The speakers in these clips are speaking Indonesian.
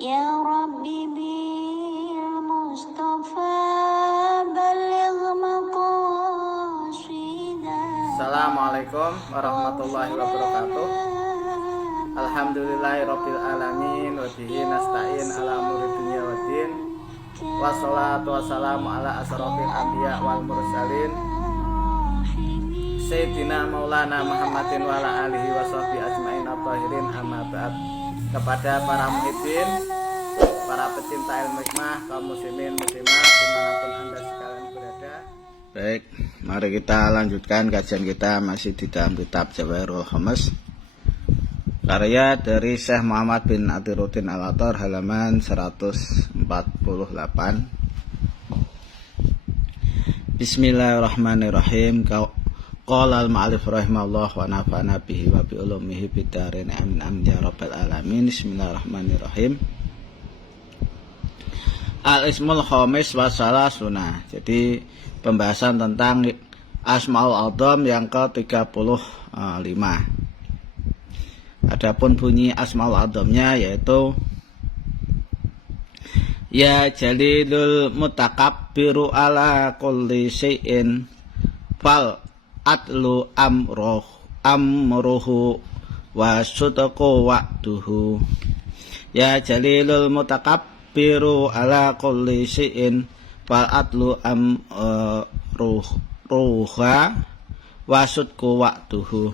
Ya Rabbi bil Mustafa baligh maqasidah. Assalamualaikum warahmatullahi wabarakatuh. Alhamdulillahirabbil alamin wa bihi nasta'in ala umuri dunya waddin. Wassalatu wassalamu ala asrofil anbiya wal mursalin Sayyidina Maulana Muhammadin wa ala alihi wa sahbihi ajmain at-tahirin, amma ba'd. Kepada para muhibbin, para pecinta ilmu hikmah, kaum muslimin muslimat dimanapun anda sekalian berada. Baik, mari kita lanjutkan kajian kita masih di dalam kitab Jawahirul Khamas, karya dari Syekh Muhammad bin Athiruddin Al-Attar, halaman 148. Bismillahirrahmanirrahim. Qala al-ma'alif rahimahullah wa nafa'ana bihi wa bi ulumihi bidarin amin amin ya rabbal alamin. Bismillahirrahmanirrahim. Al-ismul khamis wa salasuna. Jadi pembahasan tentang Asmaul A'dzam yang ke-35. Adapun bunyi Asmaul A'dzamnya yaitu ya jalilul mutakabbiru ala kulli syai'in fal atlu amruhu wa sudaqu wa'duhu. Ya jalilul mutakabbiru ala kulli syai'in fal atlu amruha wa sudaqu wa'duhu.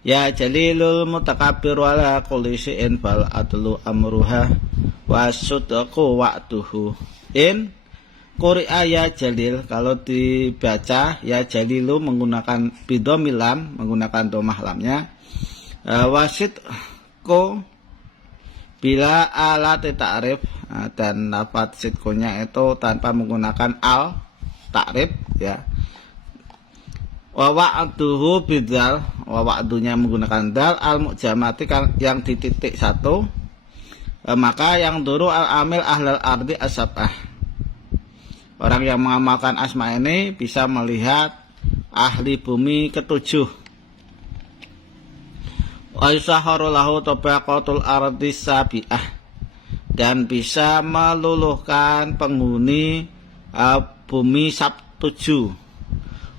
Ya jalilul mutakabbiru ala kulli syai'in fal atlu amruha wa sudaqu wa'duhu. In Quri'a ya jalil, kalau dibaca ya jalilu menggunakan bidhamil lam, menggunakan domah lamnya. Wasit ko bila alat ta'rif, dan lafaz sitkonya itu tanpa menggunakan al ta'rif ya. Wa wa'duhu bidzal, wa wa'dunya menggunakan dal al mu'jamati yang di titik satu. Maka yang duru al amil ahlal ardi asabah. Orang yang mengamalkan asma ini bisa melihat ahli bumi ketujuh. Wa yusaharu lahu tabaqatul ardi sabi'ah, dan bisa meluluhkan penghuni bumi tujuh.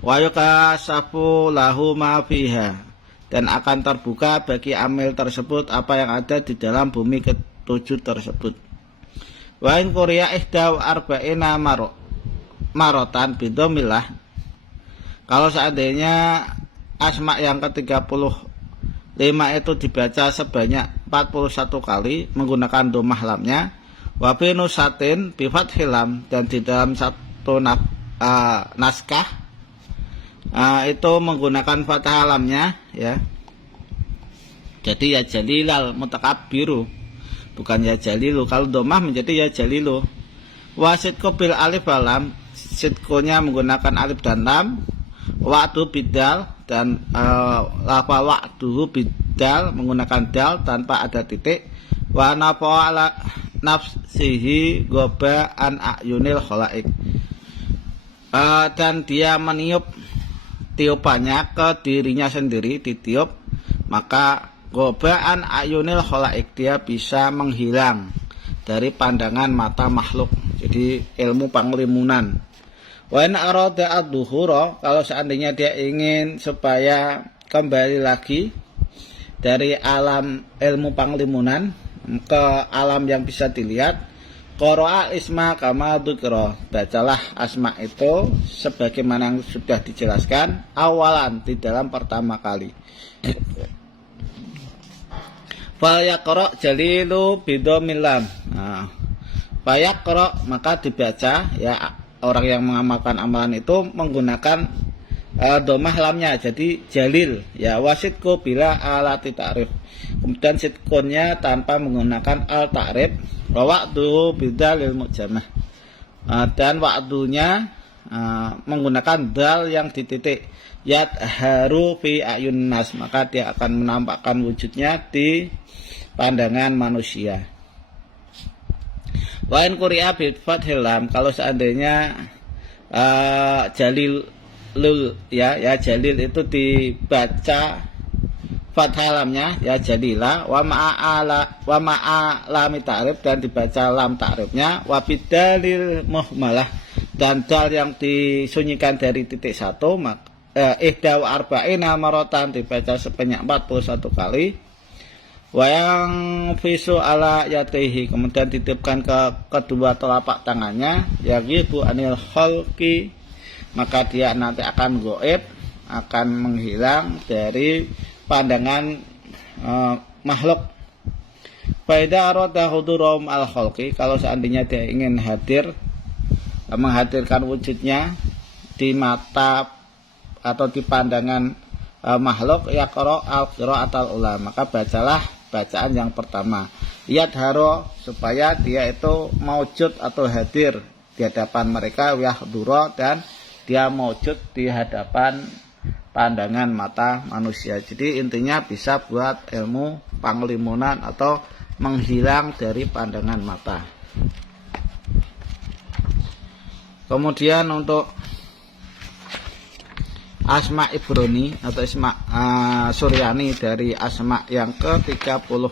Wa yukasafu lahu ma fiha, dan akan terbuka bagi amil tersebut apa yang ada di dalam bumi ketujuh tersebut. Wa in quriya ihda arba'ina marotan bidomillah, kalau seandainya asma yang ke-35 itu dibaca sebanyak 41 kali menggunakan domah lamnya, wa binusatin bifathil lam, dan di dalam satu naskah itu menggunakan fathah lamnya ya. Jadi ya jalilal mutakabbiru, bukan ya jalilu. Kalau domah menjadi ya jalilu. Wasit bil alif lam, sitkonya menggunakan alif dan lam. Wa'du bidal, dan lafal wa'duhu bidal menggunakan dal tanpa ada titik. Wa nafa'ala nafsihi goba an a'yunil khalaik, dan dia meniup tiupannya ke dirinya sendiri, ditiup, maka gobaan ayunil khalaik, dia bisa menghilang dari pandangan mata makhluk. Jadi ilmu panglimunan. Wa in arada ad-duhura, kalau seandainya dia ingin supaya kembali lagi dari alam ilmu panglimunan ke alam yang bisa dilihat, qara'a isma kama dzukira, bacalah asma itu sebagaimana yang sudah dijelaskan awalan, di dalam pertama kali. Fa yaqra jalilu bidhamil lam. Fa yaqra, maka dibaca ya, orang yang mengamalkan amalan itu menggunakan domah lamnya, jadi jalil ya. Wasitku bila alati ta'rif, kemudian sitkunnya tanpa menggunakan al ta'rif. Wa wa'du bidalil mu'jamah, dan wa'dunya menggunakan dal yang di titik. Yadharu fi ayun nas, maka dia akan menampakkan wujudnya di pandangan manusia. Wa in quri'a bi fathil lam, kalau seandainya jalilul ya jalil itu dibaca fathah lamnya ya jadilah, wa ma'alami ta'rif dan dibaca lam ta'rifnya, wa bidalil muhmalah dan dal yang disunyikan dari titik 1 ihda wa arba'ina maratan dibaca sebanyak 41 kali. Wa yang fisu ala yatihi kemudian dititipkan ke kedua telapak tangannya, yagibu anil khalqi maka dia nanti akan goib, akan menghilang dari pandangan makhluk. Faida arada hudurum al khalqi kalau seandainya dia ingin hadir menghadirkan wujudnya di mata atau di pandangan makhluk, yaqra al-qira'atul ula maka bacalah bacaan yang pertama, yadharo supaya dia itu maujud atau hadir di hadapan mereka, yahdura dan dia maujud di hadapan pandangan mata manusia. Jadi intinya bisa buat ilmu panglimunan atau menghilang dari pandangan mata. Kemudian untuk Asma Ibrani atau Asma Suryani dari Asma yang ke-35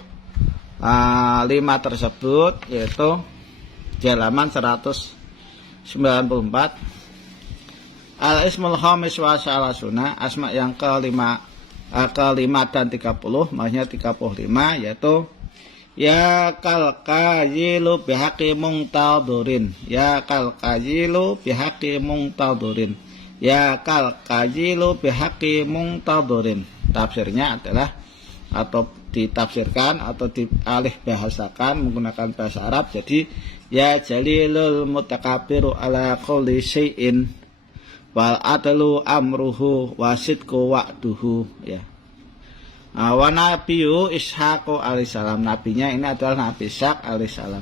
tersebut, yaitu di halaman 194. Al-Ismul Khamis wa Salasuna, Asma yang ke-5 dan 30, maksudnya 35, yaitu ya kal qayilu bihaqi muntadhirin, ya kal qayilu bihaqi muntadhirin, ya kal qayilu bihaqi muntadhirin. Tafsirnya adalah atau ditafsirkan atau dialih bahasakan menggunakan bahasa Arab, jadi ya jalilul mutakabiru ala kulli syai'in wal adlu amruhu wasidku wa'duhu, ya. Wa nabiyyu Ishaq alaihissalam, nabinya ini adalah Nabi Ishaq alaihissalam.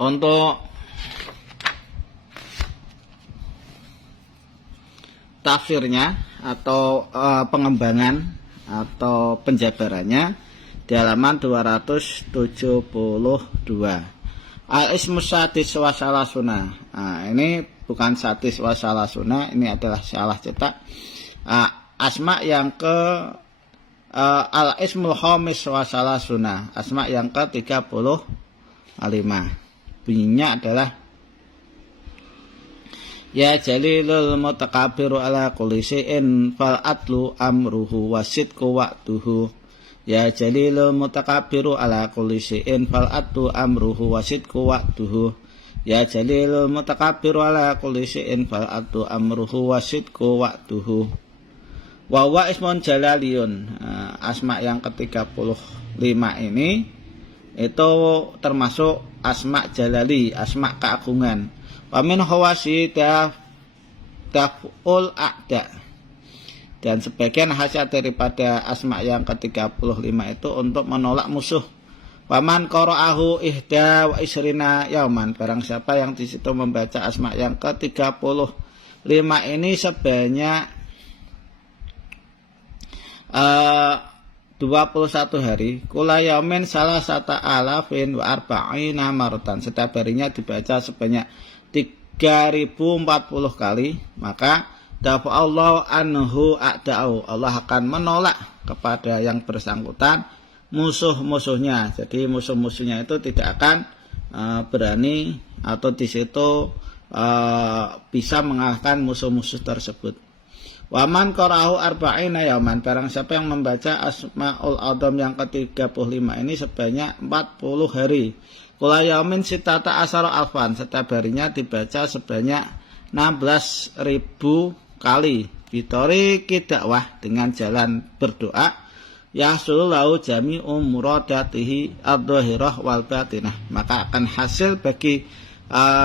Untuk tafsirnya atau pengembangan atau penjabarannya di halaman 272. Al-ismu sadis wa salasuna. Ini bukan sadis wa salasuna, ini adalah salah cetak. Asma yang ke al-ismul khamis wa salasuna, asma yang ke-35. Bunyinya adalah ya jalilul mutakabiru ala kulli syai'in fal adlu amruhu wasidku wa'duhu. Ya jalilul mutakabiru ala kulli syai'in fal adlu amruhu wasidku wa'duhu. Ya jalilul mutakabiru ala kulli syai'in fal adlu amruhu wasidku wa'duhu. Wa wa ismun jalaliyun. Asma yang ke-35 ini itu termasuk asma jalali, asma keagungan. Wa min khawasi daf'ul a'da. Dan sebagian khasiat daripada asma yang ke-35 itu untuk menolak musuh. Waman qara'ahu ihda wa isrina yauman, barang siapa yang di situ membaca asma yang ke-35 ini sebanyak 21 hari, kula yaumin salah sata alafin wa arba'ina maratan, setiap harinya dibaca sebanyak 3040 kali, maka dafa Allah anhu a'da'u, Allah akan menolak kepada yang bersangkutan musuh-musuhnya. Jadi musuh-musuhnya itu tidak akan berani atau di situ bisa mengalahkan musuh-musuh tersebut. Waman qara'ahu arba'ina yauman, barang siapa yang membaca Asmaul A'dzam yang ke-35 ini sebanyak 40 hari. Kula yaumin sitata asara alfan, setiap harinya dibaca sebanyak 16.000 kali. Bitori dakwah, dengan jalan berdoa, yahsul lahu jami'u muradatihi adh-dhahirah wal batinah, maka akan hasil bagi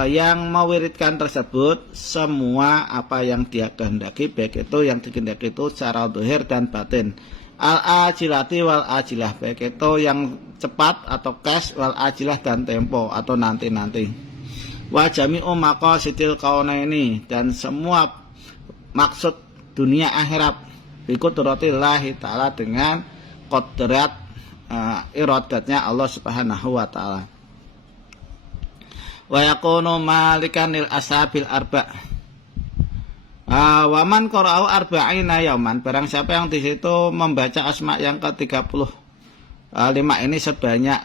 yang mewiridkan tersebut semua apa yang dia kehendaki, baik itu yang dikehendaki itu secara zahir dan batin. Al-ajilati wal ajilah, baik itu yang cepat atau cash, wal ajilah dan tempo atau nanti-nanti. Wa jami'u maqasidil kaunaini, dan semua maksud dunia akhirat biqudratillahi ta'ala, dengan kodrat iradatnya Allah subhanahu wa ta'ala. Wa yakunu malikan lil ashabil arba', Waman qara'u arba'ina yauman, barang siapa yang di situ membaca asma yang ke-35 ini sebanyak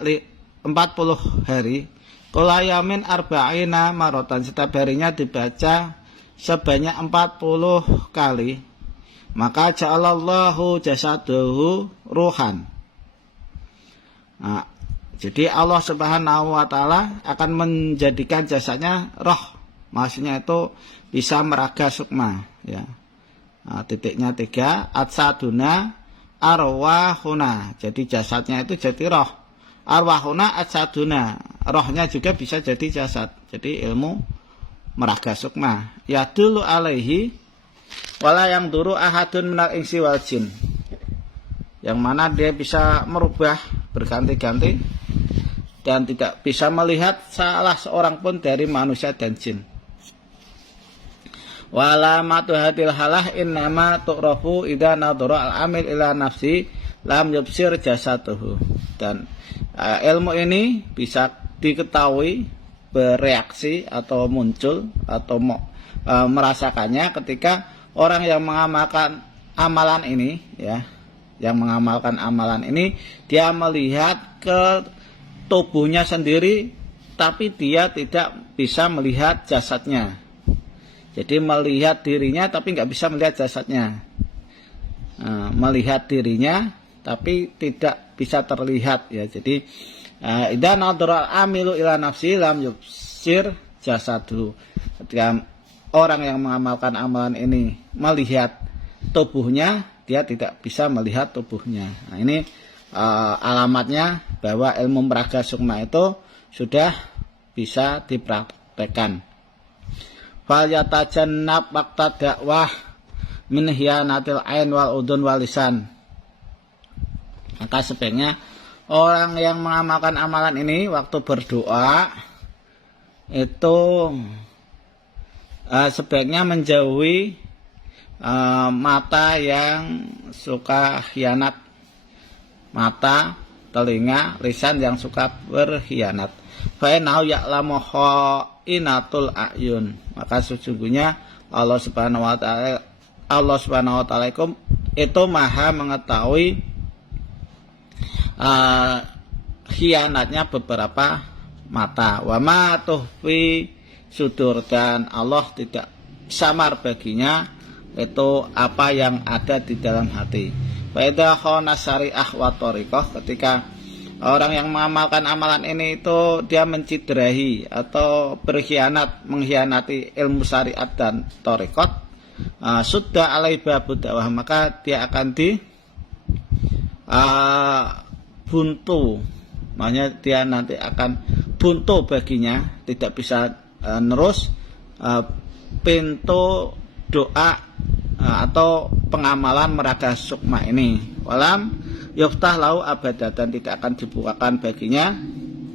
40 hari. Kula yaumin arba'ina marotan, setiap harinya dibaca sebanyak 40 kali. Maka ja'alallahu jasadahu ruhan. Jadi Allah Subhanahu wa taala akan menjadikan jasadnya roh. Maksudnya itu bisa meraga sukma, ya. Titiknya 3, atsaduna arwahuna. Jadi jasadnya itu jadi roh. Arwahuna atsaduna. Rohnya juga bisa jadi jasad. Jadi ilmu meraga sukma. Ya dulu alaihi wala yang duru ahadun minal insi wal jin. Yang mana dia bisa merubah berganti-ganti dan tidak bisa melihat salah seorang pun dari manusia dan jin. Walamatu hadil halah innama tu'rafu idza nadhara al-amil ila nafsi lam yubsir jasatuhu. Dan ilmu ini bisa diketahui, bereaksi atau muncul atau merasakannya ketika orang yang mengamalkan amalan ini, ya, yang mengamalkan amalan ini dia melihat ke tubuhnya sendiri tapi dia tidak bisa melihat jasadnya. Jadi melihat dirinya tapi nggak bisa melihat jasadnya. Melihat dirinya tapi tidak bisa terlihat, ya. Jadi idza nadhara amilu ila nafsi lam yubsir jasadu. Ketika orang yang mengamalkan amalan ini melihat tubuhnya, dia tidak bisa melihat tubuhnya. Nah, ini alamatnya bahwa ilmu meraga sukma itu sudah bisa dipraktekkan. Fal yatajannab waqta dakwah min hiyanatil ain wal udun wal lisan. Maka sebaiknya orang yang mengamalkan amalan ini waktu berdoa itu sebaiknya menjauhi mata yang suka khianat, mata, telinga, lisan yang suka berkhianat. Fa innahu ya'lamu kha'inatul a'yun. Maka sesungguhnya Allah Subhanahu wa taala itu Maha mengetahui khianatnya beberapa mata. Wa ma tuhfi sudur, dan Allah tidak samar baginya itu apa yang ada di dalam hati. Fa idza khana syari'ah wa thariqah, ketika orang yang mengamalkan amalan ini itu dia menciderai atau berkhianat, mengkhianati ilmu syariat dan thariqat, sudda alai babu dakwah, maka dia akan buntu. Makanya dia nanti akan buntu baginya, tidak bisa nerus pintu doa atau pengamalan meraga sukma ini. Walam yuftah lau abada, dan tidak akan dibukakan baginya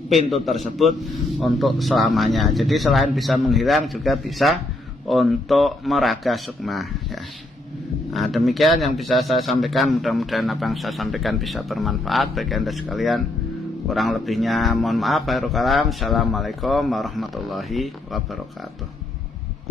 pintu tersebut untuk selamanya. Jadi selain bisa menghilang juga bisa untuk meraga sukma, ya. Nah, demikian yang bisa saya sampaikan. Mudah-mudahan apa yang saya sampaikan bisa bermanfaat bagi Anda sekalian. Kurang lebihnya mohon maaf. Assalamualaikum warahmatullahi wabarakatuh.